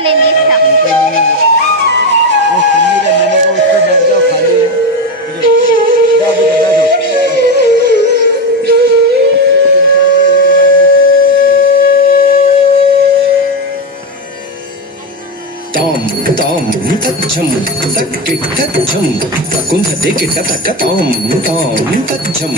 नहीं था। ताम ताम तच्छम तक्किटच्छम तकुंधते किटतक ताम ताम तच्छम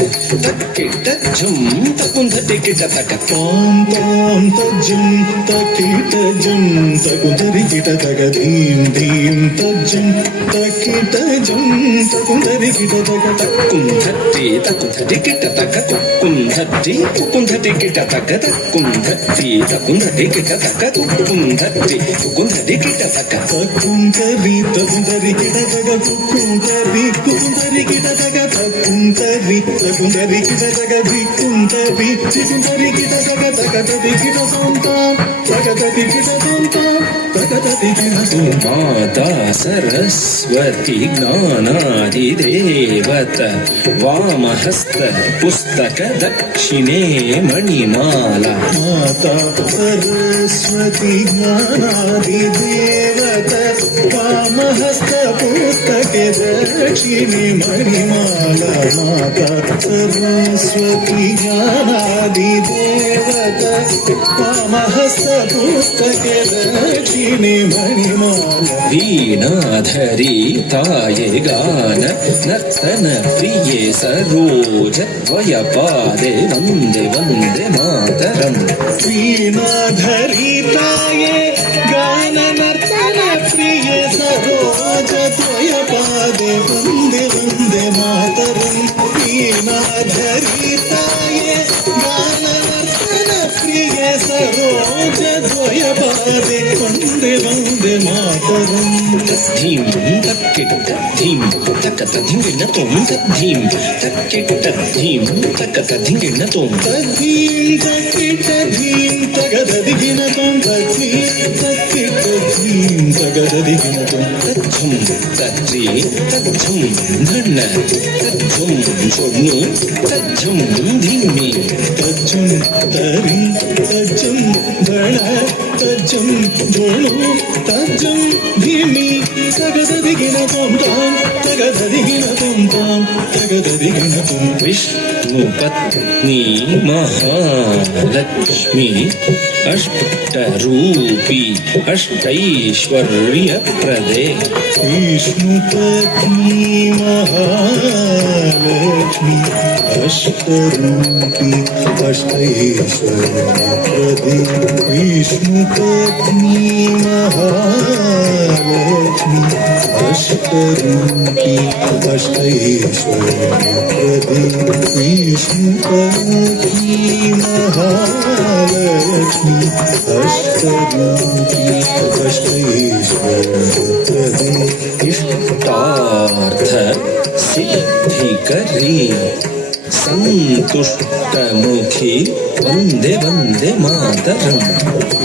तक्किटच्छम तकुंधते किटतक ताम ताम तज्जम तक्किटजम तकुंधरि किटतक धीम धीम तज्जम तक्किटजम तकुंधरि किटतक तकुंधते तकुंधते किटतक तकुंधते तकुंधते किटतक तकुंधते तकुंधते किटतक तकुंधते तकुंधते किटतक तकुंधरि तकुंधरि किटतक तकुंधरि कुंधरि किटतक तकुंधरि तकुंधरि किटतक धिकुंधरि धिकुंधरि किटतक तकतति किटसंता तकतति किटसंता तकतति किटसंता माता सरस्वती ज्ञानादिदेवत वामहस्त पुस्तक दक्षिणे मणिमाला माता सरस्वती ज्ञानादिदेवत वामहस्त पुस्तके दक्षिणे मणिमाला माता सरस्वती ज्ञानादिदेवत वामहस्त पुस्तके दक्षिणे मणिमाला वीणाधरी ताये गान नर्तन प्रिये सरोज द्वयपादे वन्दे वन्दे मातरम् वीणाधरिताये गान नर्तन प्रिय सरोज द्वयपादे वन्दे वन्दे मातरम् वीणाधरिताये गान नर्तन प्रिय सरोज द्वयपादे वन्दे वन्दे मातरम् धीं तक्किट धीं तकत धिंगिण तों तद्धीं तक्किट धीं तकत धिंगिण तों तद्धीं तक्किट धीं तगद दिगिण तों तद्धीं तक्किट धीं तगद दिगिण तों तच्छं तज्जे तच्छं धन्न तच्छं सोनु तच्छं धीमि तज्जं तरि तज्जं धण तज्जं धोणु तज्जं धीमि तगद दिगिण तों तां तगद दिगिण तों तां तगद दिगिण तों विष्णुपत्नी महालक्ष्मी अष्टरूपी अष्टैश्वर्यप्रदे विष्णुपत्नी महालक्ष्मी अष्टरूपी अष्टैश्वर्यप्रदे विष्णुपत्नी महालक्ष्मी अष्टरूपी अष्टैश्वर्यप्रदे विष्णुपत्नी महालक्ष्मी अष्टरूपी अष्टैश्वर्यप्रदे इष्टार्थ सिद्धिकरी संतुष्टमुखी वन्दे वन्दे मातरम्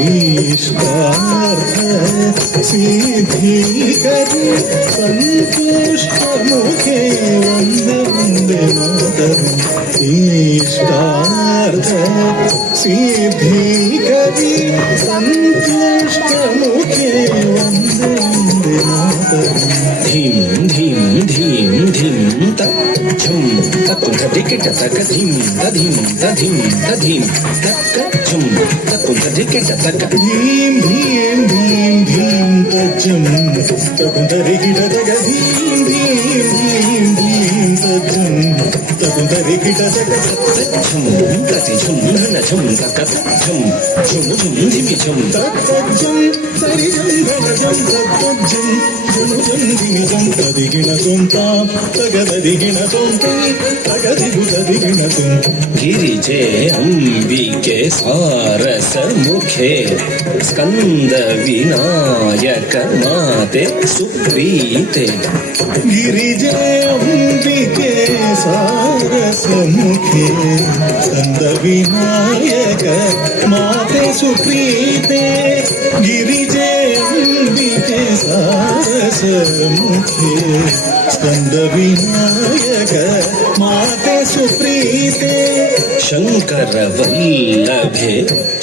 इष्टार्थ सिद्धिकरी संतुष्टमुखे वन्दे वन्दे मातरम् इष्टार्थ सिद्धिकरी संतुष्टमुखे वन्दे वन्दे मातरम् धीं धीं धीं धीं तच्छं तकुंधटिकिट तक धीं तधीं तधीं तधीं तक्कच्छं तकुंधटिकिट तक धीं धीं धीं धीं तज्जं तकुंधरिकिट तक धीं धीं धीं धीं तज्जं तकुंधरिकिट तक तच्छं ततिझं धनझं तकच्छं झुं झुं धिमिझं तज्जं सरिजं धनजं तज्जं झुं धिमिझं तदिगिण तुं तां तगददिगिण तुं तां तगदिगुददिगिण तुं गिरिजे अंबिके सारस मुखे स्कंद विनायक माते सुप्रीते गिरिजे अंबिके सारस मुखे स्कंद विनायक माते सुप्रीते गिरिजे अंबिके सारस मुखे स्कंद विनायक माते सुप्रीते शंकर वल्लभे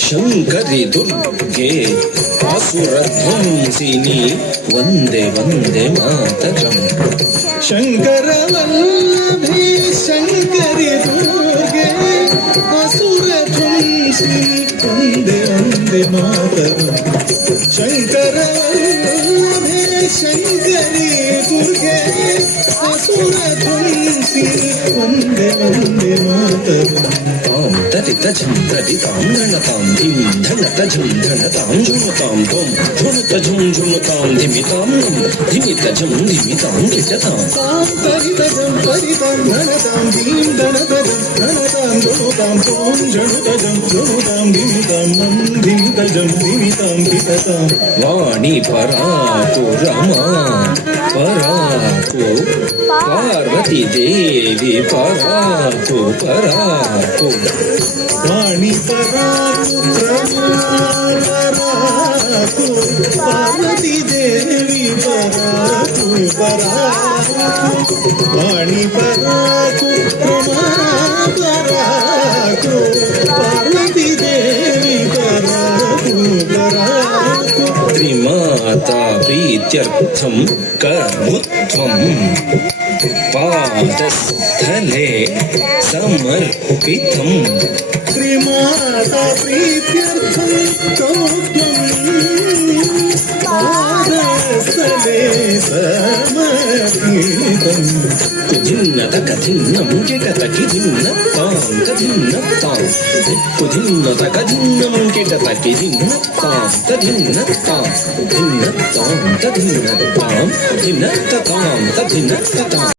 शंकरि दुर्गे ಆಸುರಧ್ವಂಸಿನಿ ವಂದೇ ವಂದೇ ಮಾತರಂ. ಶಂಕರವಲ್ಲಭಿ ಶಂಕರಿ ದುರ್ಗೆ ಅಸುರ ಧ್ವಂಸಿನಿ ವಂದೇ ವಂದೇ ಮಾತರಂ. ಶಂಕರವಲ್ಲಭಿ ಶಂಕರಿ ದುರ್ಗೆ ಅಸುರ ಧ್ವಂಸಿನಿ ವಂದೇ ವಂದೇ ಮಾತರಂ. ತಾಂ ತರಿತಜಂ ತರಿತಾಂ ಧಣತಾಂ ಧಿಂ ಧಣತಜಂ ಧಣತಾಂ ಝುಮತಾಂ ತ್ವಂ ಝುಮತಜಂ ಝುಮತಾಂ ಧಿಮಿತಾಂ ನಂ ಧಿಮಿತಜಂ ಧಿಮಿತಾಂ ಕಿಟತಾಂ. ತಾಂ ತರಿತಜಂ ತರಿತಾಂ ಧಣತಾಂ ಧೀಂ ಧಣತಜಂ ಧಣತಾಂ ಝುಮತಾಂ ತ್ವಂ ಝಣುತಜಂ ಝುಮತಾಂ ಧಿಮಿತಾಂ ನಂ ಧಿಮಿತಜಂ ಧಿಮಿತಾಂ ಕಿಟತಾಂ. ವಾಣಿ ಪರಾಕು ರಮಾ ಪರಾಕು ಪಾರ್ವತಿ ದೇವಿ ಪರಾಕು ಪರಾಕು. ವಾಣಿ ಪರಾಕು ಪರಾಕು ಪಾರ್ವತಿ ದೇವಿ ಪರಾಕು ಪರಾಕು. ವಾಣಿ ಪರಾಕು ಪರಾಕು ಪಾರ್ವತಿ ದೇವಿ ಪರಾಕು ಪರಾಕು. ತ್ರಿಮಾತಾ ಪ್ರೀತ್ಯರ್ಥಂ ಕರ್ಮುತ್ವಂ ಪಾದಸ್ಥಲೆ ಸಮರ್ಪಿತಂ. ಶ್ರೀಮಾತಾ ಪ್ರೀತ್ಯರ್ಥಂ ಕಮೋತ್ವಂ ಪಾದಸ್ಥಲೆ ಸಮರ್ಪಿತಂ. ಕುಧಿನ್ನತ ಕಥಿನ್ನಂ ಕಿಟತ ಕಿಧಿನ್ನ ತಾಂ ಕಥಿನ್ನ ತಾಂ. ಕುಧಿನ್ನತ ಕಥಿನ್ನಂ ಕಿಟತ ಕಿಧಿನ್ನ ತಾಂ ಕಥಿನ್ನ ತಾಂ. ಭಿನ್ನ ತಾಂ ಕಥಿನ್ನ ತಾಂ ಭಿನ್ನ ತಾಂ ಕಥಿನ್ನ ತಾಂ.